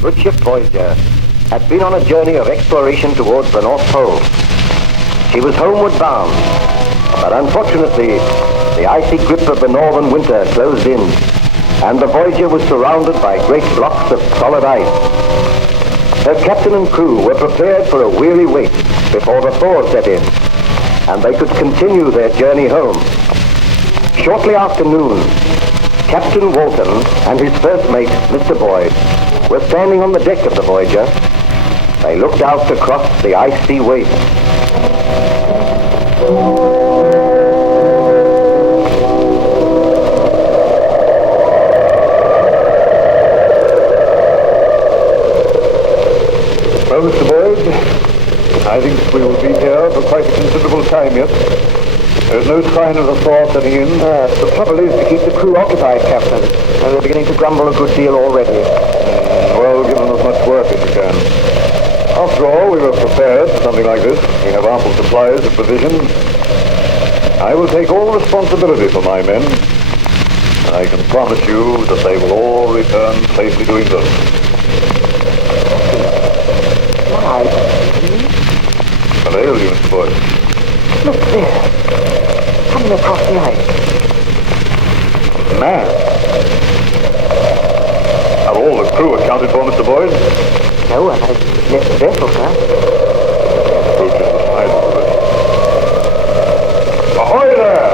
good ship Voyager had been on a journey of exploration towards the North Pole. She was homeward bound, but unfortunately, the icy grip of the northern winter closed in, and the Voyager was surrounded by great blocks of solid ice. Her captain and crew were prepared for a weary wait before the thaw set in, and they could continue their journey home. Shortly after noon, Captain Walton and his first mate, Mr. Boyd, were standing on the deck of the Voyager. They looked out across the icy waste. Well, Mr. Boyd, I think we will be here for quite a considerable time yet. There's no sign of the thaw setting in. The trouble is to keep the crew occupied, Captain, and they're beginning to grumble a good deal already. Well, give them as much work as you can. After all, we were prepared for something like this. We have ample supplies of provisions. I will take all responsibility for my men, and I can promise you that they will all return safely doing so. Why? What ails you, Mr. Boyd? Look there. Coming across the ice. Man. Are all the crew accounted for, Mr. Boyd? No one has left the vessel, sir. Approaches the side of the vessel. Ahoy there!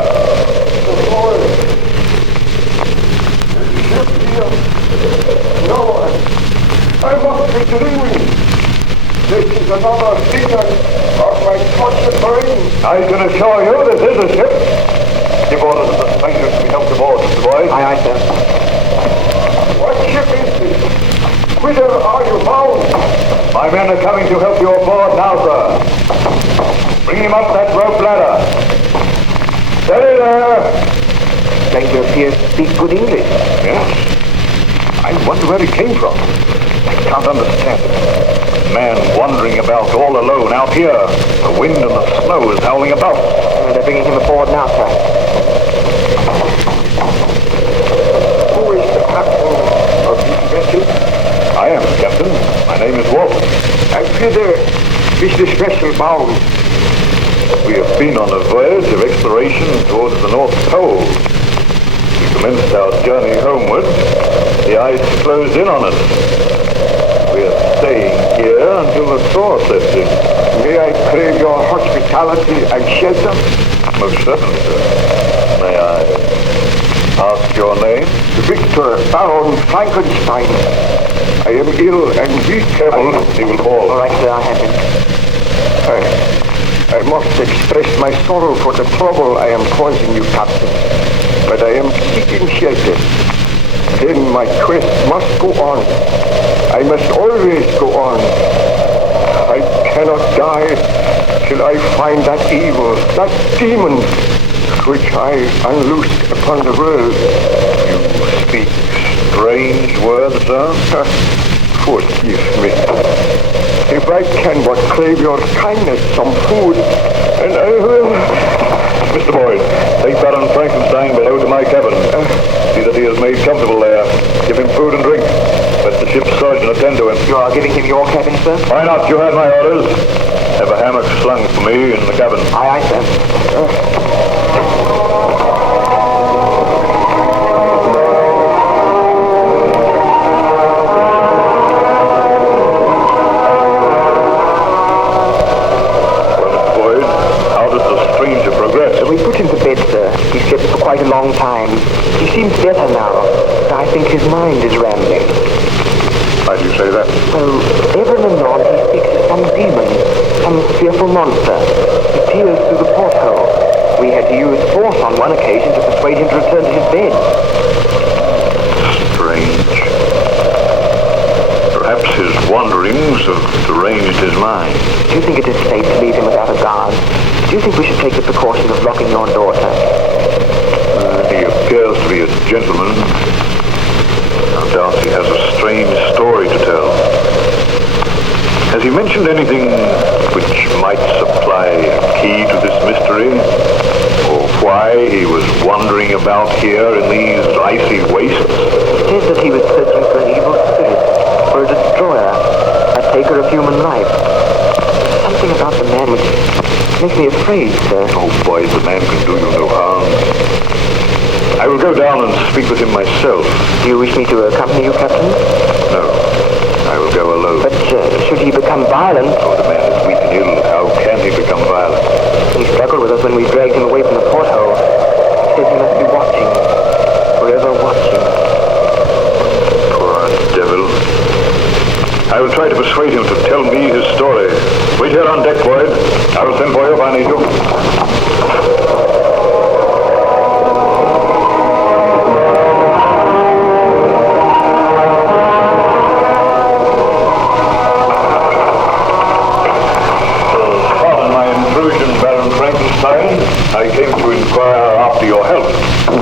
Mr. Boyd! There's a ship here. No, I must be dreaming. This is another signal of my tortured brain. I can assure you this is a ship. Give orders that the strangers to be helped aboard, Mr. Boyd. Aye, sir. What ship is this? Whither are you bound? My men are coming to help you aboard now, sir. Bring him up that rope ladder. Steady there. Stranger appears to speak good English. Yes. I wonder where he came from. I can't understand it. Man wandering about all alone out here. The wind and the snow is howling about. They're bringing him aboard now, sir. Who is the captain of this vessel? I am, Captain. My name is Walton. And whither is this vessel bound? We have been on a voyage of exploration towards the North Pole. We commenced our journey homeward. The ice closed in on us. We are staying here until the thaw sets in. May I crave your hospitality and shelter? Most certainly, sir. May I ask your name? Victor Baron Frankenstein. I am ill and weak. He will fall. All right, sir, I have him. I must express my sorrow for the trouble I am causing you, Captain. But I am seeking shelter. Then my quest must go on. I must always go on. I cannot die till I find that evil, that demon, which I unloosed upon the world. You speak strange words, sir. Forgive me. If I can but crave your kindness, some food, and I will... Mr. Boyd, take Baron Frankenstein below to my cabin. See that he is made comfortable there. Give him food and drink. Let the ship's surgeon attend to him. You are giving him your cabin, sir? Why not? You had my orders. Have a hammock slung for me in the cabin. Aye, sir. We put him to bed, sir. He slept for quite a long time. He seems better now. I think his mind is rambling. Why do you say that? Well, ever and anon he speaks of some demon, some fearful monster. He peers through the porthole. We had to use force on one occasion to persuade him to return to his bed. Strange. Perhaps his wanderings have deranged his mind. Do you think it is safe to leave him without a guard? Do you think we should take the precaution of locking your door, sir? He appears to be a gentleman. No doubt he has a strange story to tell. Has he mentioned anything which might supply a key to this mystery? Or why he was wandering about here in these icy wastes? It says that he was searching for an evil spirit, for a destroyer, a taker of human life. Something about the man which makes me afraid, sir. Oh, boy, the man can do you no harm. I will go down and speak with him myself. Do you wish me to accompany you, Captain? No, I will go alone. But should he become violent? Oh, the man is weak and ill. How can he become violent? He struggled with us when we dragged him away from the porthole. He says he must be watching. Forever watching. Poor devil. I will try to persuade him to tell me his story. Wait here on deck, Boyd. I will send for you if I need you. I came to inquire after your health.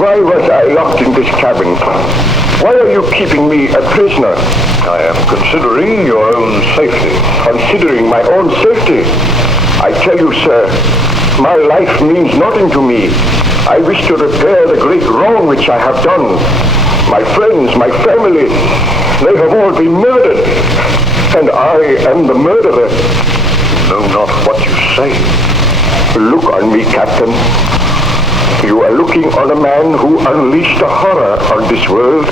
Why was I locked in this cabin? Why are you keeping me a prisoner? I am considering your own safety. Considering my own safety? I tell you, sir, my life means nothing to me. I wish to repair the great wrong which I have done. My friends, my family, they have all been murdered. And I am the murderer. Know not what you say. Look on me, Captain. You are looking on a man who unleashed a horror on this world.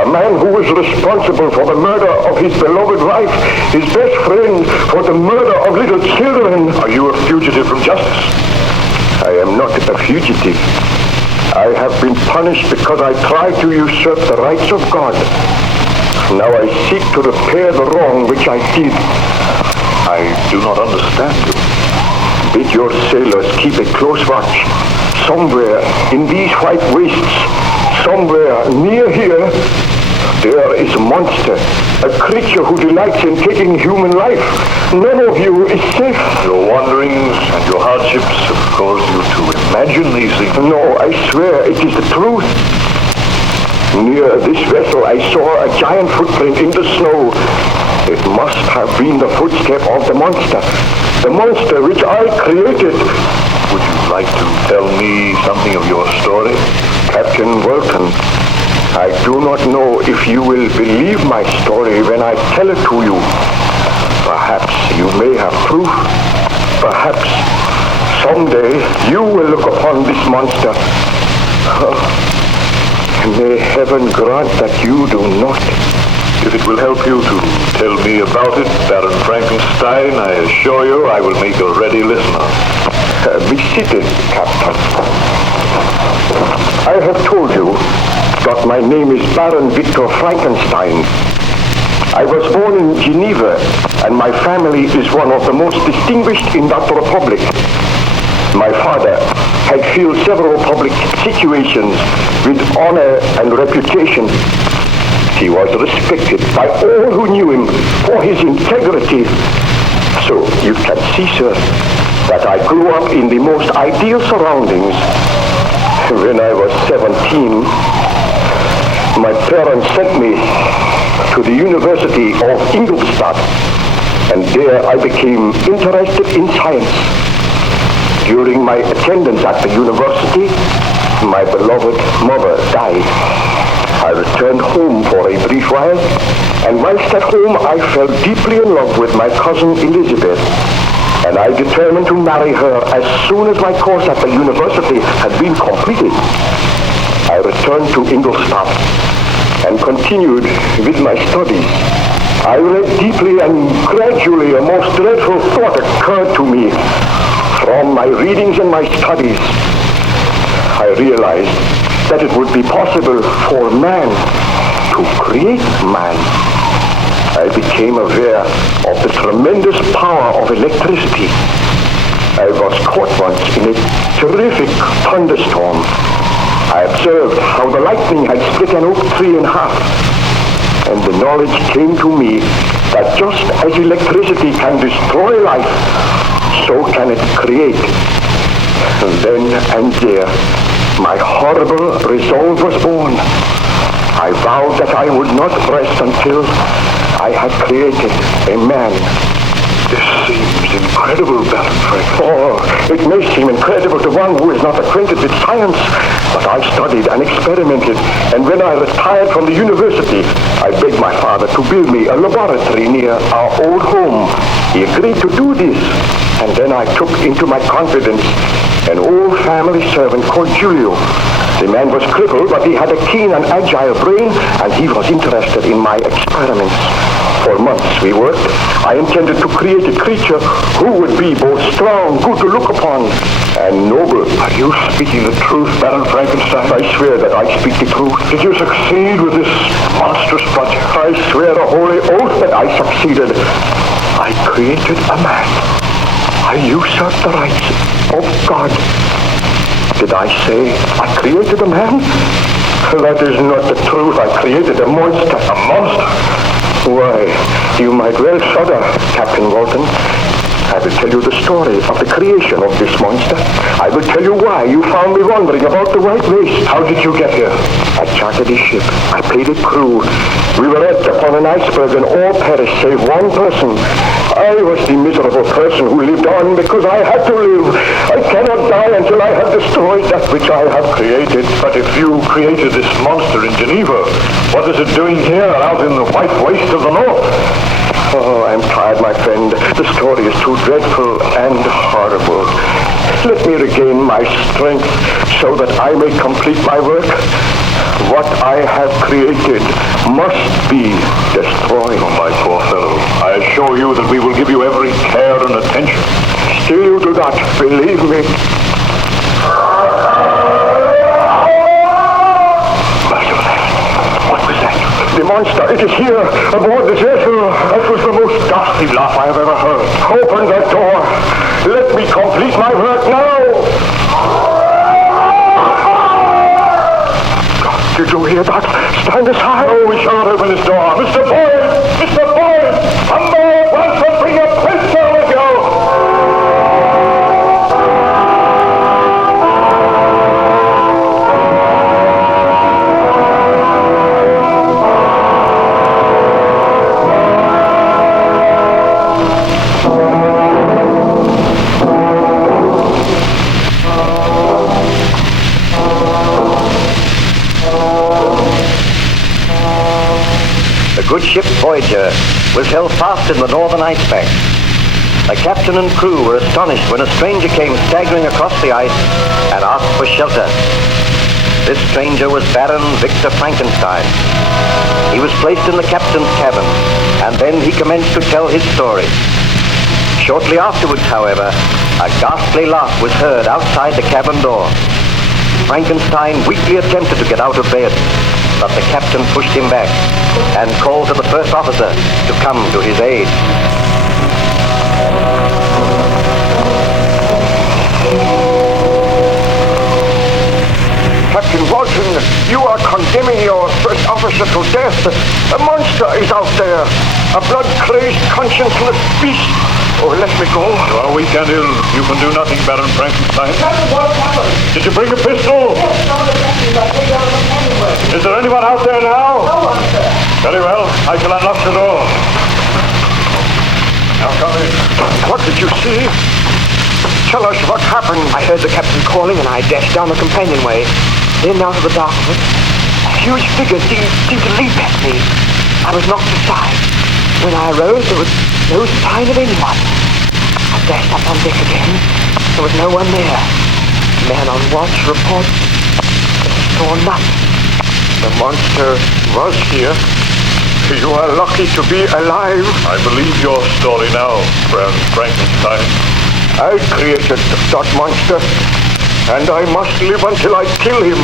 A man who was responsible for the murder of his beloved wife, his best friend, for the murder of little children. Are you a fugitive from justice? I am not a fugitive. I have been punished because I tried to usurp the rights of God. Now I seek to repair the wrong which I did. I do not understand you. Bid your sailors keep a close watch. Somewhere in these white wastes, somewhere near here, there is a monster, a creature who delights in taking human life. None of you is safe. Your wanderings and your hardships have caused you to imagine these things. No, I swear it is the truth. Near this vessel I saw a giant footprint in the snow. It must have been the footstep of the monster which I created. Would you like to tell me something of your story? Captain Wilton, I do not know if you will believe my story when I tell it to you. Perhaps you may have proof. Perhaps someday you will look upon this monster. May heaven grant that you do not. If it will help you to tell me about it, Baron Frankenstein, I assure you I will make a ready listener. Be seated, Captain. I have told you that my name is Baron Victor Frankenstein. I was born in Geneva, and my family is one of the most distinguished in that republic. My father had filled several public situations with honor and reputation. He was respected by all who knew him for his integrity. So you can see, sir, that I grew up in the most ideal surroundings. When I was 17, my parents sent me to the University of Ingolstadt, and there I became interested in science. During my attendance at the university, my beloved mother died. I returned home for a brief while, and whilst at home I fell deeply in love with my cousin Elizabeth, and I determined to marry her as soon as my course at the university had been completed. I returned to Ingolstadt and continued with my studies. I read deeply, and gradually a most dreadful thought occurred to me. From my readings and my studies, I realized that it would be possible for man to create man. I became aware of the tremendous power of electricity. I was caught once in a terrific thunderstorm. I observed how the lightning had split an oak tree in half, and the knowledge came to me that just as electricity can destroy life, so can it create. And then and there, my horrible resolve was born. I vowed that I would not rest until I had created a man. This seems incredible, Baron Frankenstein. Oh, it may seem incredible to one who is not acquainted with science, But I studied and experimented, and when I retired from the university, I begged my father to build me a laboratory near our old home. He agreed to do this, and then I took into my confidence an old family servant called Julio. The man was crippled, but he had a keen and agile brain, and he was interested in my experiments. For months we worked. I intended to create a creature who would be both strong, good to look upon, and noble. Are you speaking the truth, Baron Frankenstein? I swear that I speak the truth. Did you succeed with this monstrous project? I swear a holy oath that I succeeded. I created a man. I usurped the rights of God. Did I say I created a man? That is not the truth. I created a monster. A monster? Why, you might well shudder, Captain Walton. I will tell you the story of the creation of this monster. I will tell you why you found me wandering about the White Waste. How did you get here? I chartered a ship. I paid a crew. We were wrecked upon an iceberg and all perished save one person. I was the miserable person who lived on because I had to live. I cannot die until I have destroyed that which I have created. But if you created this monster in Geneva, what is it doing here out in the White Waste of the North? Oh, I'm tired, my friend. The story is too dreadful and horrible. Let me regain my strength so that I may complete my work. What I have created must be destroyed. Oh, my poor fellow. I assure you that we will give you every care and attention. Still you do not believe me. What was that? The monster, it is here, aboard this vessel. That was the most ghastly laugh I have ever heard. Open that door. Let me complete my work now. Did you hear that? Stand aside. Oh, we shall not open this door. Mr. Boyd! Mr. Boyd! Come back once and bring a pistol with you! The good ship Voyager was held fast in the northern iceberg. The captain and crew were astonished when a stranger came staggering across the ice and asked for shelter. This stranger was Baron Victor Frankenstein. He was placed in the captain's cabin, and then he commenced to tell his story. Shortly afterwards, however, a ghastly laugh was heard outside the cabin door. Frankenstein weakly attempted to get out of bed, but the captain pushed him back and called to the first officer to come to his aid. Captain Walton, you are condemning your first officer to death. A monster is out there. A blood-crazed, conscienceless beast. Oh, let me go. You are weak and ill. You can do nothing, Baron Frankenstein. Captain, what happened? Did you bring a pistol? Yes, no, the captain got taken out of the anyway. Is there anyone out there now? No one, sir. Very well. I shall unlock the door. Now come in. What did you see? Tell us what happened. I heard the captain calling and I dashed down the companionway. Then out of the darkness, a huge figure seemed to leap at me. I was knocked aside. When I arose, there was no sign of anyone. I dashed up on deck again. There was no one there. The man on watch reports that he saw nothing. The monster was here. You are lucky to be alive. I believe your story now, Baron Frankenstein. I created that monster, and I must live until I kill him.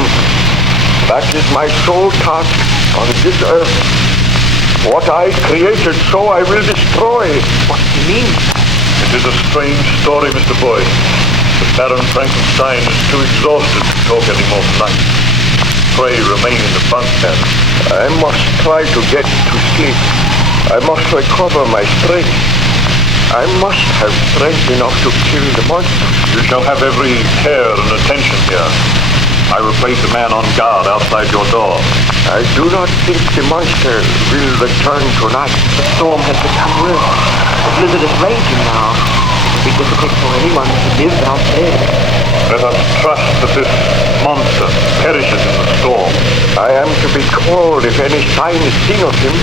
That is my sole task on this earth. What I created, so I will destroy. What do you mean? It is a strange story, Mr. Boyd. But Baron Frankenstein is too exhausted to talk any more tonight. Pray remain in the bunk cabin. I must try to get to sleep. I must recover my strength. I must have strength enough to kill the monster. You shall have every care and attention here. I will place a man on guard outside your door. I do not think the monster will return tonight. The storm has become worse. The blizzard is raging now. be difficult for anyone to live out there. Let us trust that this monster perishes in the storm. I am to be called if any sign is seen of him.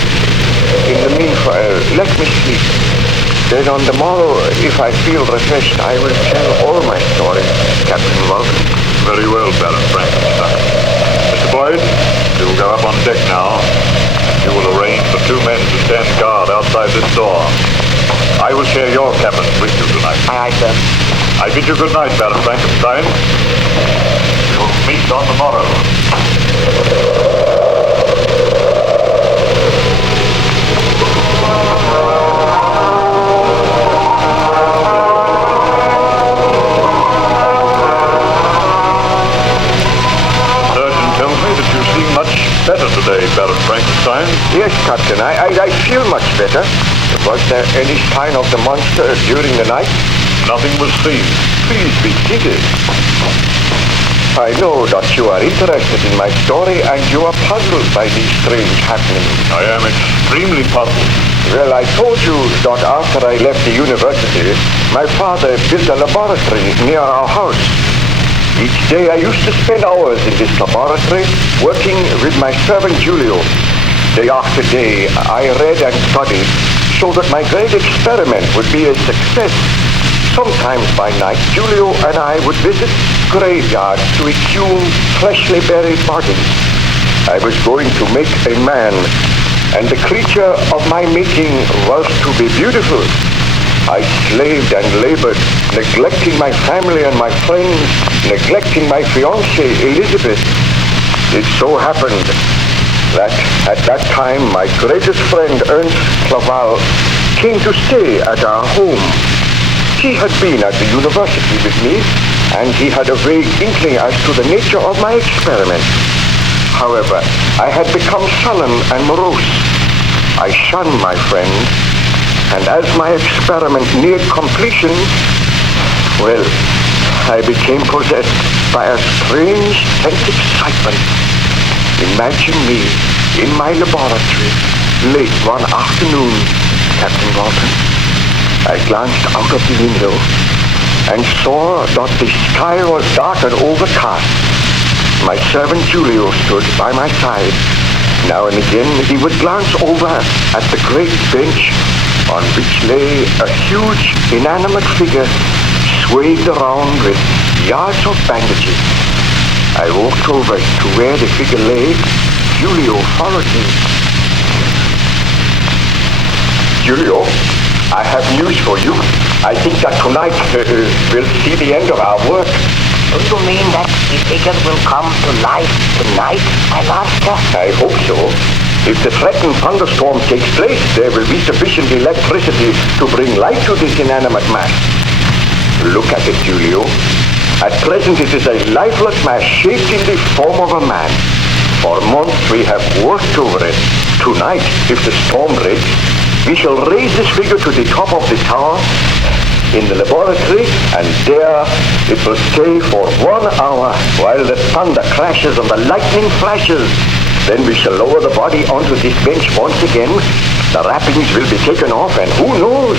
In the meanwhile, let me sleep. Then on the morrow, if I feel refreshed, I will tell all my story, Captain Walton. Very well, Baron Frankenstein. Mr. Boyd, you will go up on deck now. You will arrange for 2 men to stand guard outside this door. I will share your cabin with you tonight. Aye, aye, sir. I bid you good night, Baron Frankenstein. We will meet on the morrow. Surgeon tells me that you seem much better today, Baron Frankenstein. Yes, Captain, I feel much better. Was there any sign of the monster during the night? Nothing was seen. Please be seated. I know that you are interested in my story and you are puzzled by these strange happenings. I am extremely puzzled. Well, I told you that after I left the university, my father built a laboratory near our house. Each day I used to spend hours in this laboratory working with my servant Julio. Day after day, I read and studied so that my great experiment would be a success. Sometimes by night, Julio and I would visit graveyards to exhume freshly buried bodies. I was going to make a man, and the creature of my making was to be beautiful. I slaved and labored, neglecting my family and my friends, neglecting my fiancée, Elizabeth. It so happened that at that time my greatest friend, Ernst Claval, came to stay at our home. He had been at the university with me, and he had a vague inkling as to the nature of my experiment. However, I had become sullen and morose. I shunned my friend, and as my experiment neared completion, well, I became possessed by a strange sense of excitement. Imagine me in my laboratory late one afternoon, Captain Walton. I glanced out of the window and saw that the sky was dark and overcast. My servant Julio stood by my side. Now and again he would glance over at the great bench on which lay a huge inanimate figure swayed around with yards of bandages. I walked over to where the figure lay. Julio followed me. Julio, I have news for you. I think that tonight we'll see the end of our work. Do you mean that the figure will come to life tonight, my master? I hope so. If the threatened thunderstorm takes place, there will be sufficient electricity to bring light to this inanimate mass. Look at it, Julio. At present, it is a lifeless mass shaped in the form of a man. For months, we have worked over it. Tonight, if the storm breaks, we shall raise this figure to the top of the tower in the laboratory, and there it will stay for 1 hour while the thunder crashes and the lightning flashes. Then we shall lower the body onto this bench once again. The wrappings will be taken off, and who knows?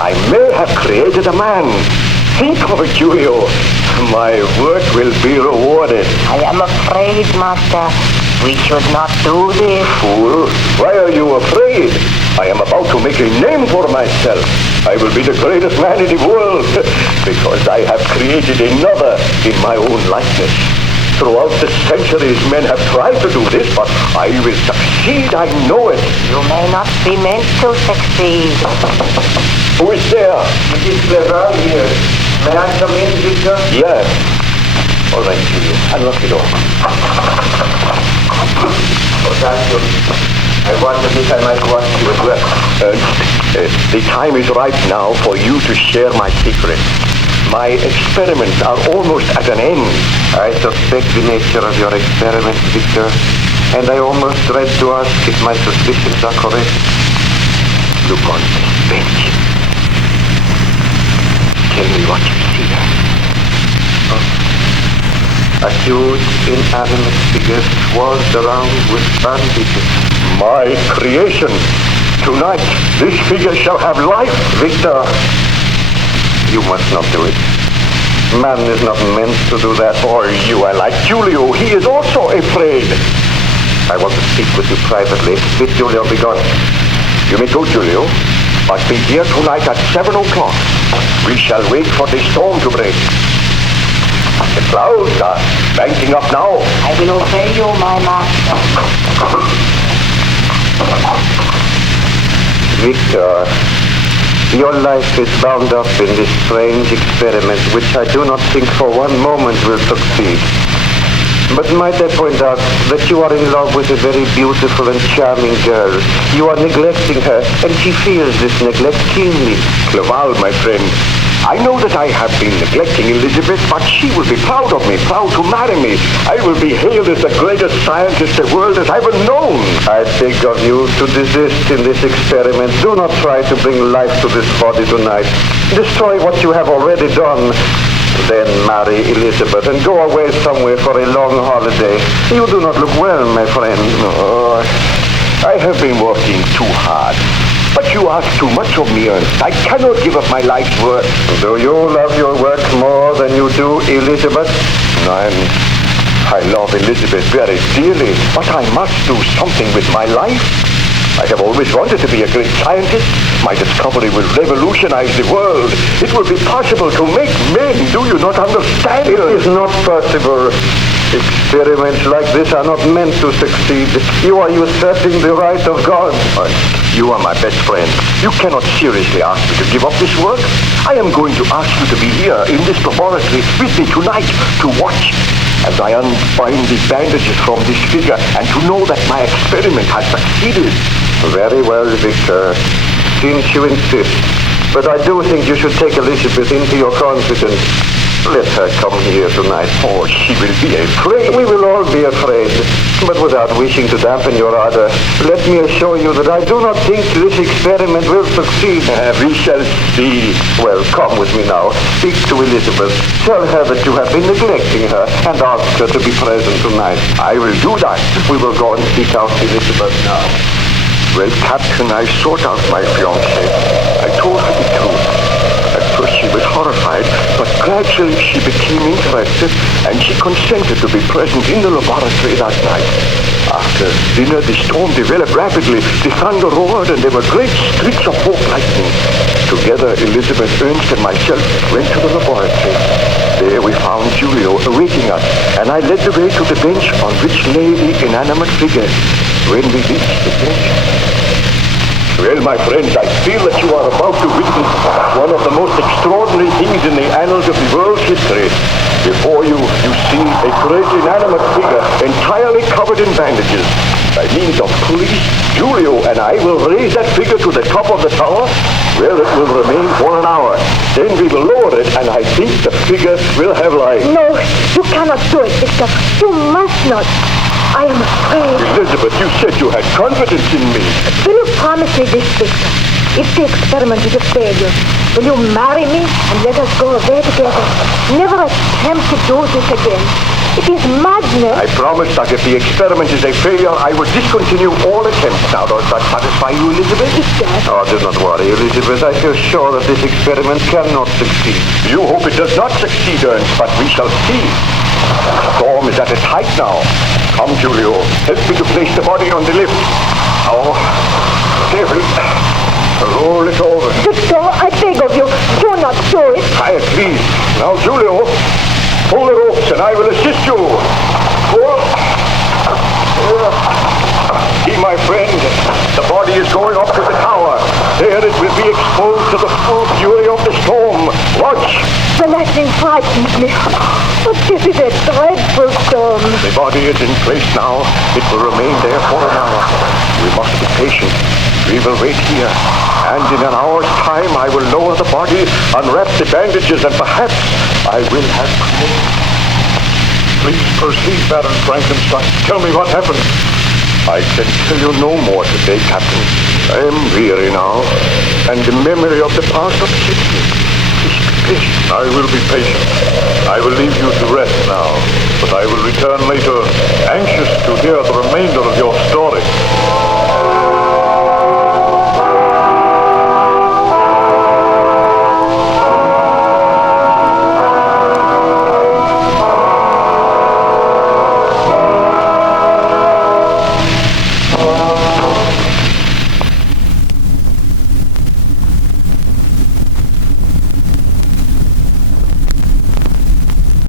I may have created a man. Think of it, Julio. My work will be rewarded. I am afraid, master, we should not do this. Fool, why are you afraid? I am about to make a name for myself. I will be the greatest man in the world because I have created another in my own likeness. Throughout the centuries, men have tried to do this, but I will succeed. I know it. You may not be meant to succeed. Who is there? It is Clever here. May I come in, Victor? Yes. All right, Julio. Unlock the door. Oh, thank you. I wondered if I might watch you at work. The time is right now for you to share my secret. My experiments are almost at an end. I suspect the nature of your experiment, Victor, and I almost dread to ask if my suspicions are correct. Look on this bench. Tell me what you see there. A huge, inanimate figure swathed around with bandages. My creation. Tonight, this figure shall have life, Victor. You must not do it. Man is not meant to do that. Or you are like Julio. He is also afraid. I want to speak with you privately. Bid Julio be gone. You may go, Julio, but be here tonight at 7 o'clock. We shall wait for the storm to break. The clouds are banking up now. I will obey you, my master. Victor, your life is bound up in this strange experiment, which I do not think for one moment will succeed. But might I point out that you are in love with a very beautiful and charming girl. You are neglecting her, and she feels this neglect keenly. Clerval, my friend, I know that I have been neglecting Elizabeth, but she will be proud of me, proud to marry me. I will be hailed as the greatest scientist the world has ever known. I beg of you to desist in this experiment. Do not try to bring life to this body tonight. Destroy what you have already done. Then marry Elizabeth and go away somewhere for a long holiday. You do not look well, my friend. Oh, I have been working too hard. But you ask too much of me, Ernst. I cannot give up my life's work. Do you love your work more than you do Elizabeth? I love Elizabeth very dearly, but I must do something with my life. I have always wanted to be a great scientist. My discovery will revolutionize the world. It will be possible to make men. Do you not understand? It is not possible. Experiments like this are not meant to succeed. You are usurping the right of God. You are my best friend. You cannot seriously ask me to give up this work. I am going to ask you to be here in this laboratory with me tonight to watch as I unbind the bandages from this figure and to know that my experiment has succeeded. Very well, Victor, since you insist. But I do think you should take Elizabeth into your confidence. Let her come here tonight. Oh, she will be afraid. We will all be afraid, but without wishing to dampen your ardor, let me assure you that I do not think this experiment will succeed. We shall see. Well, come with me now. Speak to Elizabeth. Tell her that you have been neglecting her and ask her to be present tonight. I will do that. We will go and seek out Elizabeth now. Well, Captain, I sought out my fiancée. I told her the truth. At first she was horrified, but gradually she became interested, and she consented to be present in the laboratory that night. After dinner, the storm developed rapidly. The thunder roared, and there were great streaks of forked lightning. Together, Elizabeth, Ernst, and myself went to the laboratory. There we found Julio awaiting us, and I led the way to the bench on which lay the inanimate figure. When we reached the bench... Well, my friends, I feel that you are about to witness one of the most extraordinary things in the annals of the world's history. Before you, you see a great inanimate figure entirely covered in bandages. By means of pulleys, Julio and I will raise that figure to the top of the tower, where it will remain for an hour. Then we will lower it, and I think the figure will have life. No, you cannot do it, Victor. You must not. I am afraid. Elizabeth, you said you had confidence in me. Will you promise me this, Victor? If the experiment is a failure, will you marry me and let us go away together? Never attempt to do this again. It is madness. I promise that if the experiment is a failure, I will discontinue all attempts. Now, does that satisfy you, Elizabeth? It does. Oh, do not worry, Elizabeth. I feel sure that this experiment cannot succeed. You hope it does not succeed, Ernst, but we shall see. The storm is at its height now. Come, Julio. Help me to place the body on the lift. Oh, careful. Roll it over. Victor, I beg of you, do not do it. Quiet, please. Now, Julio, pull the ropes and I will assist you. Pull. See, my friend, the body is going up to the tower. There it will be exposed to the full fury of the storm. Watch. The lightning frightens me. But this is a dreadful storm. The body is in place now. It will remain there for an hour. We must be patient. We will wait here. And in an hour's time, I will lower the body, unwrap the bandages, and perhaps I will have creation. Please proceed, Baron Frankenstein. Tell me what happened. I can tell you no more today, Captain. I am weary now, and the memory of the past upsets me. Please be patient. I will be patient. I will leave you to rest now, but I will return later, anxious to hear the remainder of your